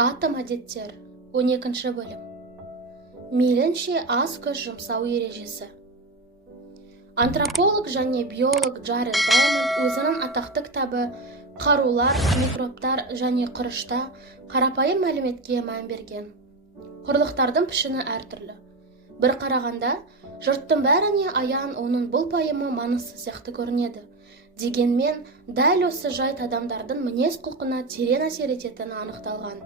Атом әдеттер 12 бөлім. Мейлінше аз күш жұмсау ережесі. Антрополог және биолог Джаред Даймонд өзінің атақты кітабы «Қарулар, микробтар және құрышта» қарапайым мәліметке мән берген. Құрлықтардың пішіні әртүрлі. Бір қарағанда, жұрттың бәріне аян оның бұл пайымы маңызсыз сияқты көрінеді. Дегенмен, дәл осы жайт адамдардың мінез құлқына терең әсер ететіні анықталған.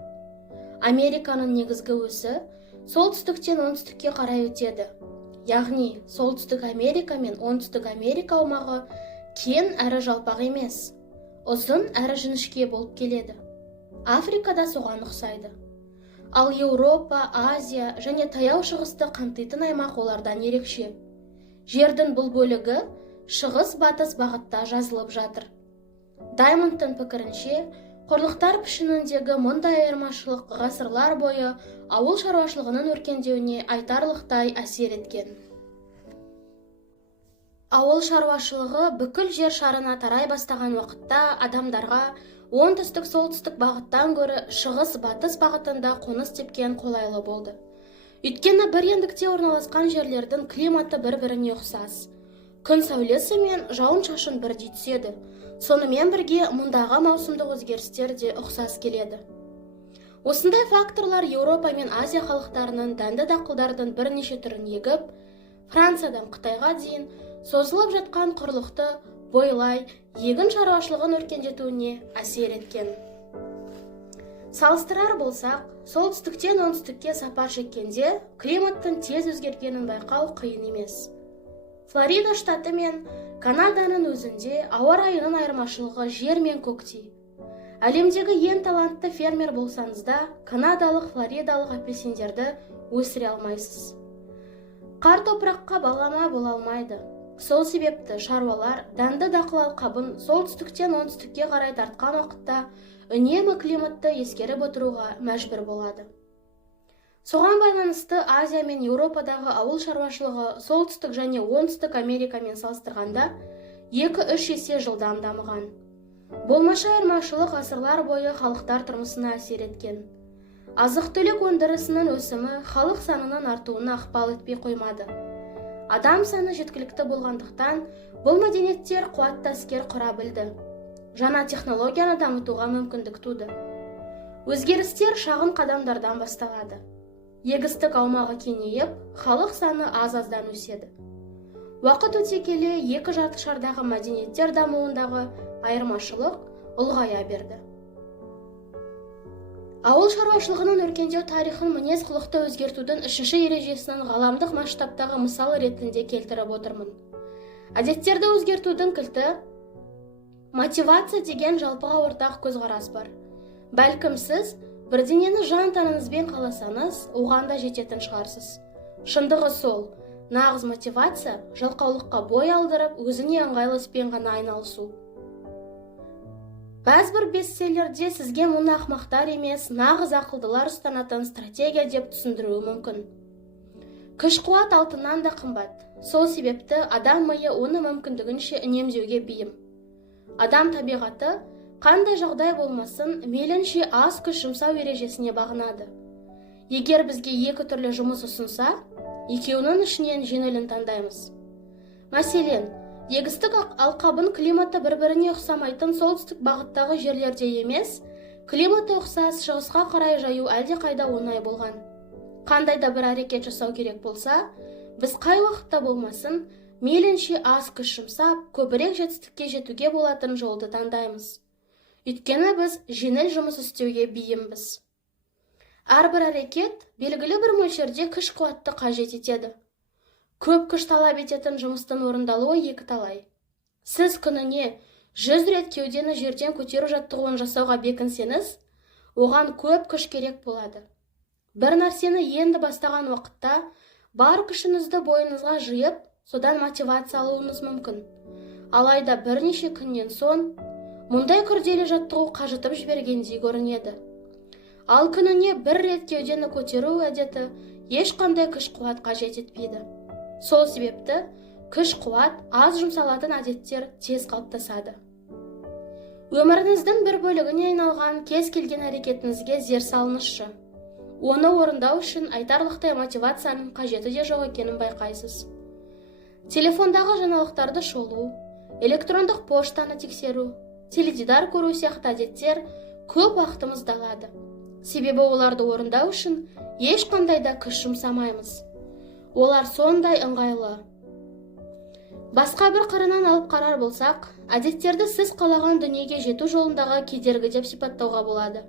Американың негізгі өсі солтүстіктен оңтүстікке қарай өтеді. Яғни, солтүстік Америка мен оңтүстік Америка аумағы кен әрі жалпақ емес, ұзын әрі жіңішке болып келеді. Африкада соған ұқсайды. Ал Еуропа, Азия және таяу шығысты қамтитын аймақ олардан ерекше. Жердің бұл бөлігі шығыс-батыс бағытта жазылып жатыр. Даймондтың пікірінше, құрлықтар пішініндегі мұндай айырмашылық ғасырлар бойы ауыл шаруашылығының өркендеуіне айтарлықтай әсер еткен. Ауыл шаруашылығы бүкіл жер шарына тарай бастаған уақытта адамдарға оңтүстік-солтүстік бағыттан гөрі шығыс-батыс бағытында қоныс тепкен қолайлы болды. Өйткені бір ендікте орналасқан жерлердің климаты бір-біріне ұқсас. Күн сәулесі мен жауын-шашын бірдей түседі. Сонымен бірге мұндағы маусымдық өзгерістер де ұқсас келеді. Осындай факторлар Еуропа мен Азия халықтарының дәнді дақылдардың бірнеше түрін егіп, Франциядан Қытайға дейін созылып жатқан құрлықты бойлай егін шаруашылығын өркендетуіне әсер еткен. Салыстырар болсақ, солтүстіктен оңтүстікке сапар шеккенде климаттың тез өзгергенін байқау қиын емес. Флорида штаты мен Канаданың өзінде ауа райының айырмашылығы жер мен көктей. Әлемдегі ең талантты фермер болсаңыз да, канадалық, флоридалық апельсиндерді өсіре алмайсыз. Қар топыраққа балама бола алмайды. Сол себепті шаруалар дәнді дақыл алқабын солтүстіктен оңтүстікке қарай тартқан уақытта үнемі климатты ескеріп отыруға мәжбүр болады. Соған байланысты Азия мен Еуропадағы ауыл шаруашылығы солтүстік және оңтүстік Америкамен салыстырғанда 2-3 есе жылдам дамыған. Болмашы айырмашылық ғасырлар бойы халықтар тұрмысына әсер еткен. Азық-түлік өндірісінің өсімі халық санының артуына ықпал етпей қоймады. Адам саны жеткілікті болғандықтан, бұл мәдениеттер қуатты әскер құра білді. Жаңа технологияны дамытуға мүмкіндік туды. Өзгерістер шағын қадамдардан басталады. Егістік аумағы кеңейіп, халық саны аз-аздан өседі. Уақыт өте келе екі жарты шардағы мәдениеттер дамуындағы айырмашылық ұлғая берді. Ауыл шаруашылығының өркендеу тарихын мінез құлықты өзгертудің үшінші ережесінің ғаламдық масштабтағы мысал ретінде келтіріп отырмын. Әдеттерді өзгертудің кілті мотивация деген жалпыға ортақ көзқарас бар. Бәлкім сіз бірдеңені жан тәніңізбен қаласаңыз, оған да жететін шығарсыз. Шындығы сол, нағыз мотивация жалқаулыққа бой алдырып, өзіне ыңғайлы іспен ғана айналысу. Бәзбір бестселлерде сізге мұны ақымақтар емес, нағыз ақылдылар ұстанатын стратегия деп түсіндіруі мүмкін. Күш-қуат алтыннан да қымбат. Сол себепті адам миы оны мүмкіндігінше үнемдеуге бейім. Адам табиғаты қандай жағдай болмасын, мейлінше аз күш жұмсау ережесіне бағынады. Егер бізге екі түрлі жұмыс ұсынса, екеуінің ішінен жеңілін таңдаймыз. Мәселен, егістік алқабын климаты бір-біріне ұқсамайтын солтүстік бағыттағы жерлерде емес, климаты ұқсас шығысқа қарай жаю әлде қайда оңай болған. Қандай да бір әрекет жасау керек болса, біз қай уақытта болмасын, мейлінше аз күш жұмсап, көбірек жетістікке жетуге болатын жолды таңдаймыз. Өйткені біз жеңіл жұмыс істеуге бейімбіз. Әрбір әрекет белгілі бір мөлшерде күш қуатты қажет етеді. Көп күш талап ететін жұмыстың орындалуы екі талай. Сіз күніне 100 рет кеудені жерден көтеру жаттығуын жасауға бекінсеңіз, оған көп күш керек болады. Бір нәрсені енді бастаған уақытта бар күшіңізді бойыңызға жиып, содан мотивация алуыңыз мүмкін. Алайда бірнеше күннен соң мұндай күрделі жаттығу қажытып жібергендей көрінеді. Ал күніне 1 рет кеудені көтеру әдеті ешқандай күш-қуат қажет етпейді. Сол себепті күш-қуат аз жұмсалатын әдеттер тез қалыптасады. Өміріңіздің бір бөлігіне айналған кез келген әрекетіңізге зер салыңызшы. Оны орындау үшін айтарлықтай мотивацияның қажеті де жоқ екенін байқайсыз. Телефондағы жаңалықтарды шолу, электрондық поштаны тексеру, теледидар көру сияқты әдеттер көп уақытымызды алады. Себебі оларды орындау үшін ешқандай да күш жұмсамаймыз. Олар сондай ыңғайлы. Басқа бір қырынан алып қарар болсақ, әдеттерді сіз қалаған дүниеге жету жолындағы кедергі деп сипаттауға болады.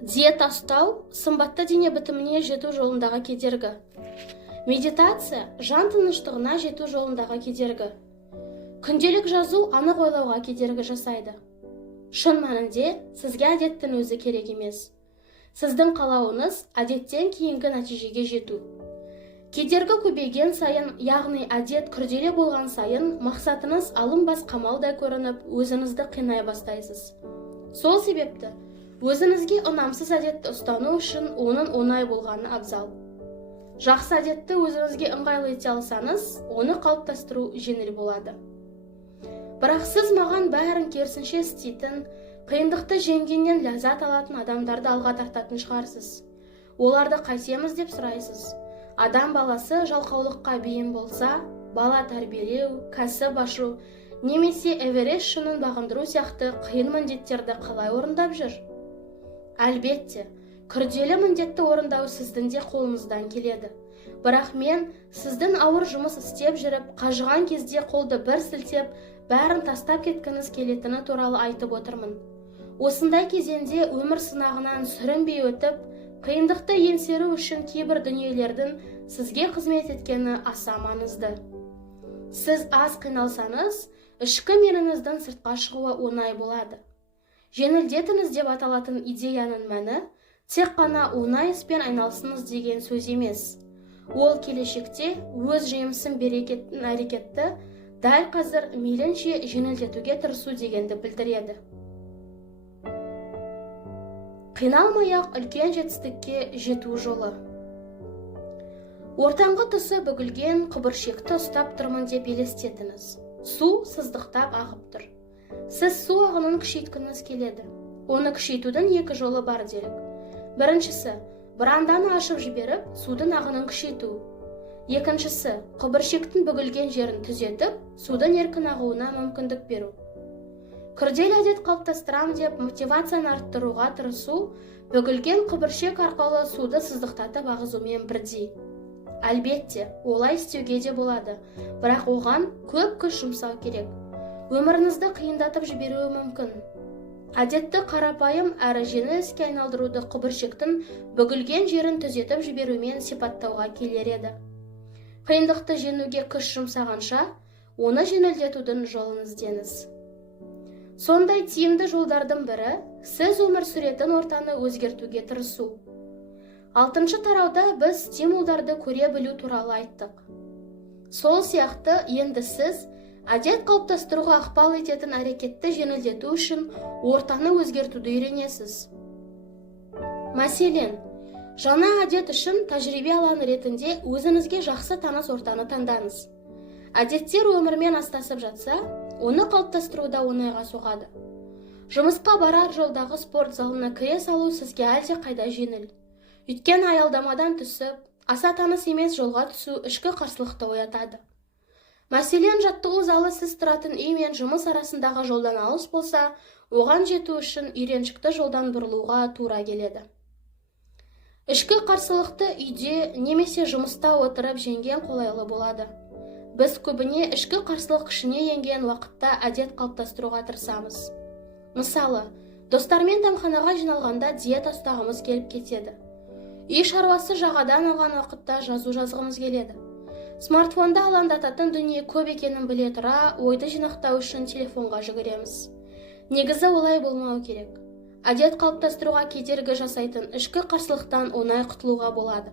Диета ұстау сымбатты дене бітіміне жету жолындағы кедергі. Медитация жан тыныштығына жету жолындағы кедергі. Күнделік жазу анық ойлауға кедергі жасайды. Шын мәнінде сізге әдеттің өзі керек емес. Сіздің қалауыңыз әдеттен кейінгі нәтижеге жету. Кедергі көбейген сайын, яғни әдет күрделі болған сайын, мақсатыңыз алынбас қамалдай көрініп, өзіңізді қинай бастайсыз. Сол себепті, өзіңізге ұнамсыз әдетті ұстану үшін оның оңай болғаны абзал. Жақсы әдетті өзіңізге ыңғайлы ете алсаңыз, оны қалыптастыру жеңіл болады. Бірақ сіз маған бәрін керісінше істейтін, қиындықты жеңгеннен ләззат алатын адамдарды алға тартатын шығарсыз. Оларды қайтеміз деп сұрайсыз. Адам баласы жалқаулыққа бейім болса, бала тәрбиелеу, кәсіп ашу, немесе Эверест шыңын бағындыру сияқты қиын міндеттерді қалай орындап жүр? Әлбетте, күрделі міндетті орындау сіздің де қолыңыздан келеді. Бірақ мен сіздің ауыр жұмыс істеп жүріп, қажыған кезде қолды бір сілтеп, бәрін тастап кеткіңіз келетіні туралы айтып отырмын. Осындай кезеңде өмір сынағынан сүрінбей өтіп, қиындықты еңсеру үшін кейбір дүниелердің сізге қызмет еткені аса маңызды. Сіз аз қиналсаңыз, ішкі меніңіздің сыртқа шығуы оңай болады. Жеңілдетіңіз деп аталатын идеяның мәні тек қана оңай іспен айналысыңыз деген сөз емес. Ол келешекте өз жемісін беретін әрекетті дәл қазір мейлінше жеңілдетуге тырысу дегенді білдіреді. Қиналмай-ақ үлкен жетістікке жету жолы. Ортаңғы тұсы бүгілген құбыршекті ұстап тұрмын деп елестетіңіз. Су сыздықтап ағып тұр. Сіз су ағынын күшейткіңіз келеді. Оны күшейтудің екі жолы бар делік. Біріншісі, бұранданы ашып жіберіп, судың ағынын күшейту. Екіншісі, құбыршектің бүгілген жерін түзетіп, судың еркін ағуына мүмкіндік беру. Күрделі әдет қалыптастырам деп мотивацияны арттыруға тырысу, бүгілген құбыршек арқылы суды сыздықтатып ағызумен бірдей. Әлбетте, олай істеуге де болады, бірақ оған көп күш жұмсау керек. Өміріңізді қиындатып жіберуі мүмкін. Әдетті қарапайым әрі жеңіл іске айналдыруды құбыршектің бүгілген жерін түзетіп жіберумен сипаттауға келер еді. Қиындықты жеңуге күш жұмсағанша, оны жеңілдетудің жолын іздеңіз. Сондай тиімді жолдардың бірі, сіз өмір сүретін ортаны өзгертуге тырысу. 6-шы тарауда біз стимулдарды көре білу туралы айттық. Сол сияқты енді сіз әдет қалыптастыруға ықпал ететін әрекетті жеңілдету үшін ортаны өзгертуді үйренесіз. Мәселен, жаңа әдет үшін тәжірибе алаңы ретінде өзіңізге жақсы таныс ортаны таңдаңыз. Әдеттер өмірмен астасып жатса, оны қалыптастыруда оңайға соғады. Жұмысқа барар жолдағы спорт залына кіре салу сізге әлде қайда жеңіл. Өйткені аялдамадан түсіп, аса таныс емес жолға түсу ішкі қарсылықты оятады. Мәселен, жаттығу залы сіз тұратын үй мен жұмыс арасындағы жолдан алыс болса, оған жету үшін үйреншікті жолдан бұрылуға тура келеді. Ішкі қарсылықты үйде немесе жұмыста отырып жеңген қолайлы болады. Біз көбіне ішкі қарсылық күшіне енген уақытта әдет қалыптастыруға тырысамыз. Мысалы, достармен тамханаға жиналғанда диета ұстағымыз келіп кетеді. Үй шаруасы жағадан алған уақытта жазу жазғымыз келеді. Смартфонда алаңдататын дүние көп екенін біле тұра, ойды жинақтау үшін телефонға жүгіреміз. Негізі олай болмау керек. Әдет қалыптастыруға кедергі жасайтын ішкі қарсылықтан оңай құтылуға болады.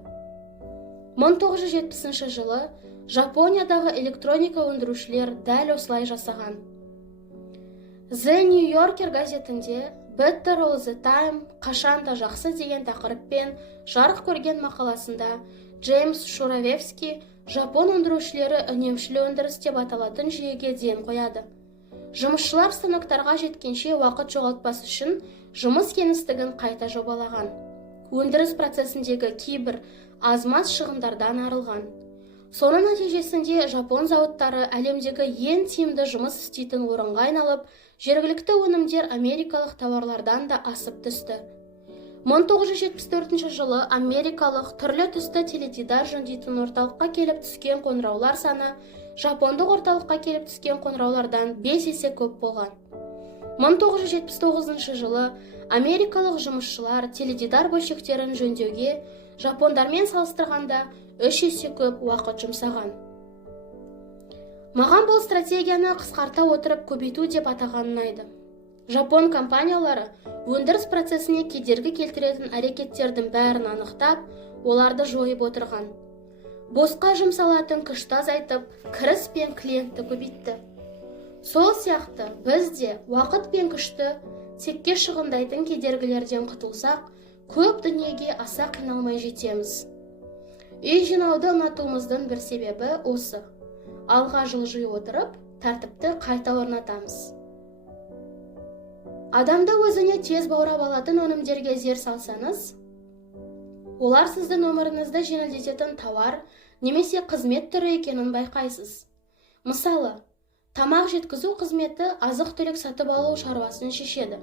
1970 жылы Жапониядағы электроника өндірушілер дәл осылай жасаған. The New Yorker газетінде Better All the Time, қашанда жақсы деген тақырыппен жарық көрген мақаласында Джеймс Шуравевский жапон өндірушілері үнемшіл өндіріс деп аталатын жүйеге ден қояды. Жұмысшылар станоктарға жеткенше уақыт жоғалтпас үшін жұмыс кеңістігін қайта жобалаған. Өндіріс процесіндегі кейбір аз-маз шығындардан арылған. Соның нәтижесінде жапон зауыттары әлемдегі ең тиімді жұмыс істейтін орынға айналып, жергілікті өнімдер америкалық тауарлардан да асып түсті. 1974 жылы америкалық түрлі түсті теледидар жөндейтін орталыққа келіп түскен қоңыраулар саны жапондық орталыққа келіп түскен қоңыраулардан 5 есе көп болған. 1979 жылы америкалық жұмысшылар теледидар бөлшектерін жөндеуге жапондармен салыстырғанда 3 есе көп уақыт жұмсаған. Маған бұл стратегияны қысқарта отырып көбейту деп атаған ұнайды. Жапон компаниялары өндіріс процесіне кедергі келтіретін әрекеттердің бәрін анықтап, оларды жойып отырған. Босқа жұмсалатын күшті азайтып, кіріс пен клиентті көбейтті. Сол сияқты біз де уақыт пен күшті текке шығындайтын кедергілерден құтылсақ, көп дүниеге аса қиналмай жетеміз. Үй жинауды ұнатуымыздың бір себебі осы. Алға жылжи отырып, тәртіпті қайта орнатамыз. Адамды өзіне тез баурап алатын өнімдерге зер салсаңыз, олар сіздің өміріңізді жеңілдететін тауар немесе қызмет түрі екенін байқайсыз. Мысалы, тамақ жеткізу қызметі азық-түлік сатып алу шаруасын шешеді.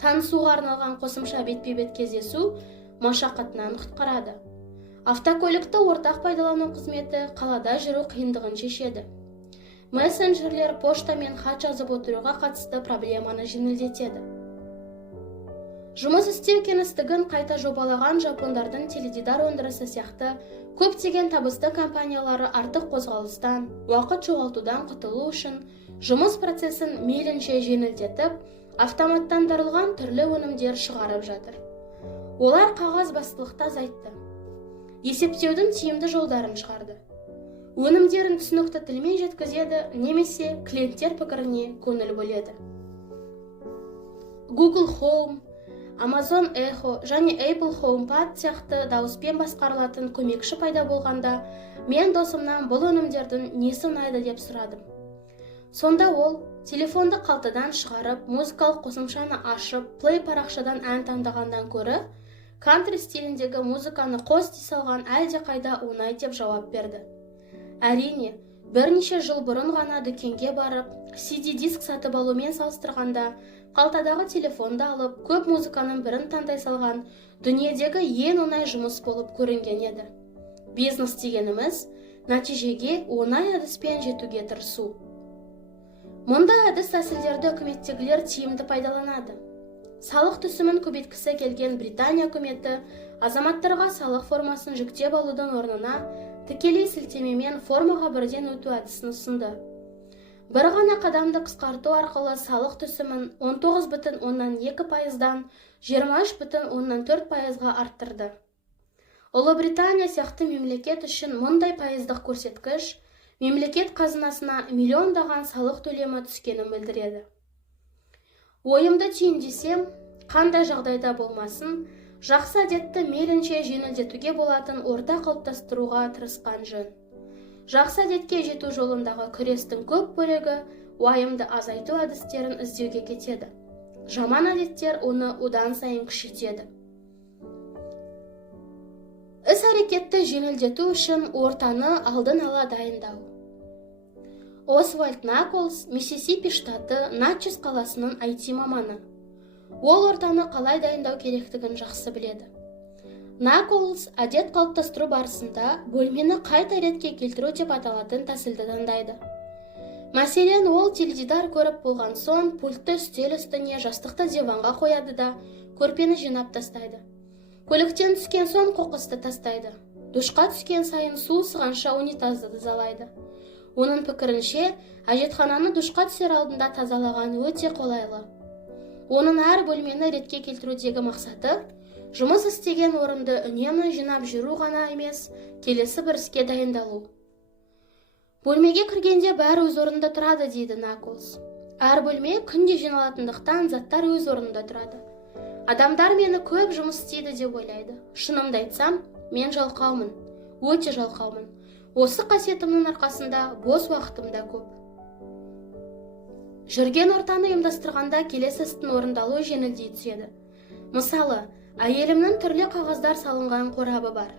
Танысуға арналған қосымша бетпе-бет кездесу машақатынан құтқарады. Автокөлікті ортақ пайдалану қызметі қалада жүру қиындығын шешеді. Мессенджерлер поштамен хат жазып отыруға қатысты проблеманы жеңілдетеді. Жұмыс істеу кеңістігін қайта жобалаған жапондардың теледидар өндірісі сияқты көптеген табысты компаниялары артық қозғалыстан, уақыт жоғалтудан құтылу үшін жұмыс процесін мейлінше жеңілдетіп, автоматтандырылған түрлі өнімдер шығарып жатыр. Олар қағаз бастылықты азайтты. Есептеудің тиімді жолдарын шығарды. Өнімдерін түсінікті тілмен жеткізеді, немесе клиенттер пікіріне көңіл бөледі. Google Home, Amazon Echo және Apple HomePod сияқты дауыспен басқарылатын көмекші пайда болғанда, мен досымнан бұл өнімдердің несі ұнайды деп сұрадым. Сонда ол, телефонды қалтадан шығарып, музыкалық қосымшаны ашып, плей парақшадан ән таңдағандан көрі, кантри стиліндегі музыканы қости салған әлде қайда оңай деп жауап берді. Әрине, бірнеше жыл бұрын ғана дүкенге барып, CD-диск сатып алумен салыстырғанда, қалтадағы телефонды алып, көп музыканың бірін таңдай салған дүниедегі ең оңай жұмыс болып көрінген еді. Бизнес дегеніміз, нәтижеге оңай әдіспен жетуге тырысу. Мұндай әдіс тәсілдерді үкіметтегілер тиімді пайдаланады. Салық түсімін көбейткісі келген Британия үкіметі азаматтарға салық формасын жүктеп алудың орнына тікелей сілтемемен формаға бірден өту әдісін ұсынды. Бір ғана қадамды қысқарту арқылы салық түсімін 19,2%-дан 23,4%-ға арттырды. Ұлыбритания сияқты мемлекет үшін мұндай пайыздық көрсеткіш мемлекет қазынасына миллиондаған салық төлемі түскенін білдіреді. Ойымды түйіндесем, қандай жағдайда болмасын, жақсы әдетті мейлінше жеңілдетуге болатын орта қалыптастыруға тырысқан жөн. Жақсы әдетке жету жолындағы күрестің көп бөлігі уайымды азайту әдістерін іздеуге кетеді. Жаман әдеттер оны одан сайын күшейтеді. Іс-әрекетті жеңілдету үшін ортаны алдын ала дайындау. Освальд Наклз, Миссисипи штаты Натчес қаласының IT маманы. Ол ортаны қалай дайындау керектігін жақсы біледі. Наклз әдет қалыптастыру барысында бөлмені қайта ретке келтіру деп аталатын тәсілді таңдайды. Мәселен, ол теледидар көріп болған соң пультті үстел үстіне, жастықты диванға қояды да көрпені жинап тастайды. Көліктен түскен соң қоқысты тастайды. Душқа түскен сайын су сығанша унитазды тазалайды. Оның пікірінше, әжетхананы душқа түсер алдында тазалаған өте қолайлы. Оның әр бөлмені ретке келтірудегі мақсаты, жұмыс істеген орынды үнемі жинап жүру ғана емес, келесі бір іске дайындалу. Бөлмеге кіргенде бәрі өз орнында тұрады, дейді Наклз. Әр бөлме күнде жиналатындықтан заттар өз орнында тұрады. Адамдар мені көп жұмыс істейді деп ойлайды. Шынымды айтсам, мен жалқаумын, өте жалқаумын. Осы қасиетімнің арқасында бос уақытым да көп. Жүрген ортаны ұйымдастырғанда келесі істің орындалуы жеңілдей түседі. Мысалы, әйелімнің түрлі қағаздар салынған қорабы бар.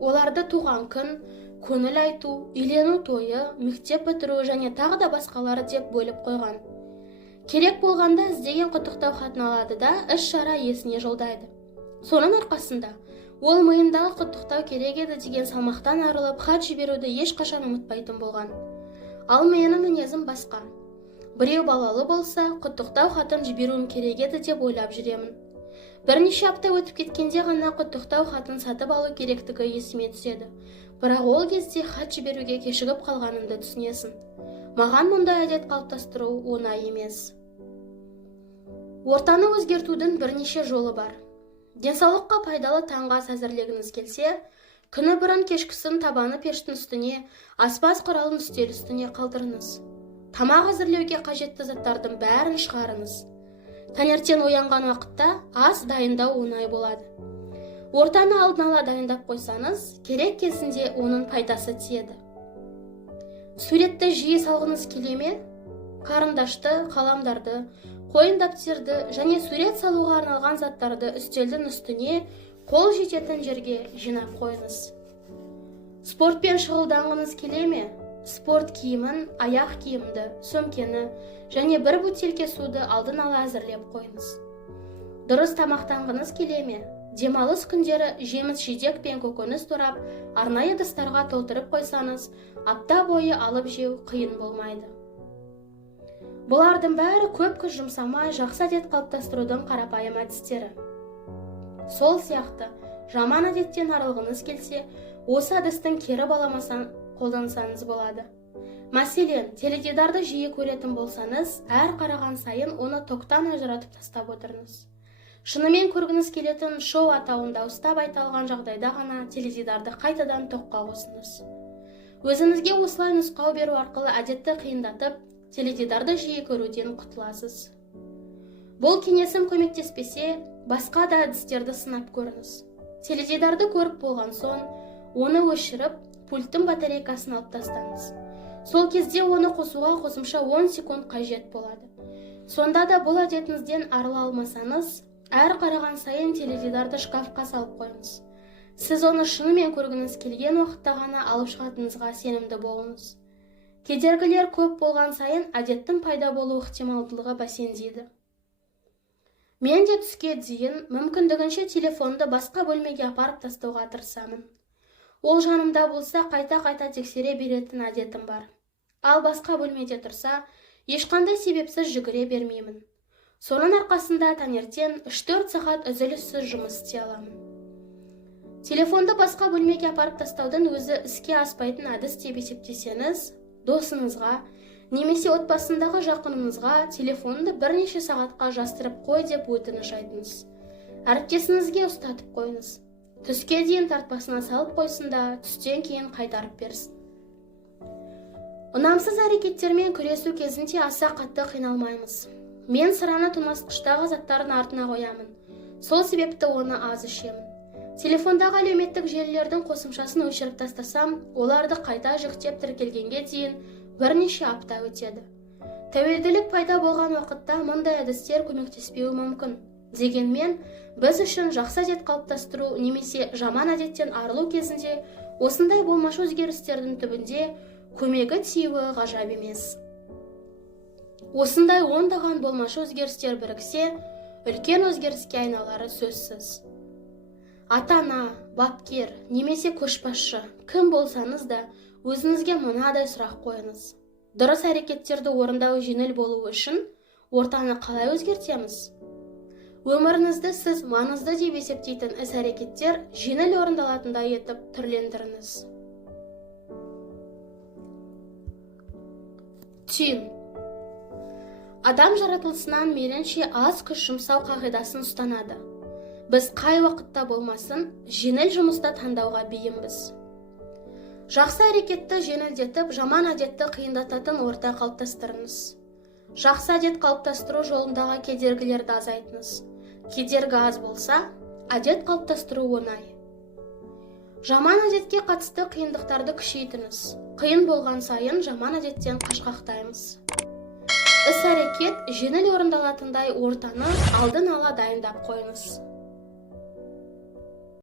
Оларды туған күн, көңіл айту, үйлену тойы, мектеп бітіру және тағы да басқалары деп бөліп қойған. Керек болғанда іздеген құттықтау хатын алады да іс-шара иесіне жолдайды. Соның арқасында ол миындағы құттықтау керек еді деген салмақтан арылып, хат жіберуді ешқашан ұмытпайтын болған. Ал менің мінезім басқа. Біреу балалы болса, құттықтау хатын жіберуім керек еді деп ойлап жүремін. Бірнеше апта өтіп кеткенде ғана құттықтау хатын сатып алу керектігі есіме түседі. Бірақ ол кезде хат жіберуге кешігіп қалғанымды түсінесің. Маған мұндай әдет қалыптастыру оңай емес. Ортаны өзгертудің бірнеше жолы бар. Денсаулыққа пайдалы таңғы ас әзірлегіңіз келсе, күні бұрын кешкісін табаны пештің үстіне, аспаз құралын үстел үстіне қалдырыңыз. Тамақ әзірлеуге қажетті заттардың бәрін шығарыңыз. Таңертең оянған уақытта ас дайындау оңай болады. Ортаны алдын ала дайындап қойсаңыз, керек кезінде оның пайдасы тиеді. Суретті жиі салғыңыз келе ме? Қарындашты, қаламдарды, қойын дәптерді және сурет салуға арналған заттарды үстелдің үстіне қол жететін жерге жинап қойыңыз. Спортпен шұғылданғыңыз келе ме? Спорт киімін, аяқ киімді, сөмкені және бір бөтелке суды алдын ала әзірлеп қойыңыз. Дұрыс тамақтанғыңыз келе ме? Демалыс күндері жеміс-жидек пен көкөніс турап, арнайы ыдыстарға толтырып қойсаңыз, апта бойы алып жеу қиын болмайды. Бұлардың бәрі көп күш жұмсамай жақсы әдет қалыптастырудың қарапайым әдістері. Сол сияқты, жаман әдеттен арылғыңыз келсе, осы әдістің кері баламасын қолдансаңыз болады. Мәселен, теледидарды жиі көретін болсаңыз, әр қараған сайын оны тоқтан ажыратып тастап отырыңыз. Шынымен көргіңіз келетін шоу атауын дауыстап айта алған жағдайда ғана теледидарды қайтадан тоққа қосыңыз. Өзіңізге осылай нұсқау беру арқылы әдетті қиындатып, теледидарды жиі көруден құтыласыз. Бұл кеңесім көмектеспесе, басқа да әдістерді сынап көріңіз. Теледидарды көріп болған соң, оны өшіріп, пульттің батарейкасын алып тастаңыз. Сол кезде оны қосуға қосымша 10 секунд қажет болады. Сонда да бұл әдетіңізден арыла алмасаңыз, әр қараған сайын теледидарды шкафқа салып қойыңыз. Сіз оны шынымен көргіңіз келген уақытта ғана алып шығатыныңызға сенімді болыңыз. Кедергілер көп болған сайын әдеттің пайда болу ықтималдылығы бәсеңдейді. Мен де түске дейін мүмкіндігінше телефонды басқа бөлмеге апарып тастауға тырысамын. Ол жанымда болса қайта-қайта тексере беретін әдетім бар. Ал басқа бөлмеде тұрса, ешқандай себепсіз жүгіре бермеймін. Соның арқасында таңертең 3-4 сағат үзіліссіз жұмыс істей аламын. Телефонды басқа бөлмеге апарып тастаудың өзі іске аспайтын әдіс деп есептесеңіз, досыңызға немесе отбасындағы жақыныңызға телефонды бірнеше сағатқа жастырып қой деп өтініш айтыңыз. Әріптесіңізге ұстатып қойыңыз. Түске дейін тартпасына салып қойсын да, түстен кейін қайтарып берсін. Ұнамсыз әрекеттермен күресу кезінде аса қатты қиналмаймыз. Мен сыраны тоңазытқыштағы заттардың артына қоямын. Сол себепті оны аз ішемін. Телефондағы әлеуметтік желілердің қосымшасын өшіріп тастасам, оларды қайта жүктеп тіркелгенге дейін бірнеше апта өтеді. Тәуелділік пайда болған уақытта мұндай әдістер көмектеспеуі мүмкін. Дегенмен, біз үшін жақсы әдет қалыптастыру немесе жаман әдеттен арылу кезінде осындай болмашы өзгерістердің түбінде көмегі тиюі ғажап емес. Осындай ондаған болмашы өзгерістер біріксе, үлкен өзгеріске айналары сөзсіз. Ата-ана, бапкер, немесе көшбасшы, кім болсаңыз да, өзіңізге мынадай сұрақ қойыңыз. Дұрыс әрекеттерді орындау жеңіл болуы үшін ортаны қалай өзгертеміз? Өміріңізді сіз маңызды деп есептейтін іс-әрекеттер жеңіл орындалатындай етіп түрлендіріңіз. Түйін. Адам жаратылысынан мейлінше аз күш жұмсау қағидасын ұстанады. Біз қай уақытта болмасын, жеңіл жұмыста таңдауға бейімбіз. Жақсы әрекетті жеңілдетіп, жаман әдетті қиындататын орта қалыптастырыңыз. Жақсы әдет қалыптастыру жолындағы кедергілерді азайтыңыз. Кедергі аз болса, әдет қалыптастыру оңай. Жаман әдетке қатысты қиындықтарды күшейтіңіз. Қиын болған сайын жаман әдеттен қашқақтаймыз. іс-әрекет жеңіл орындалатындай ортаны алдын ала дайындап қойыңыз.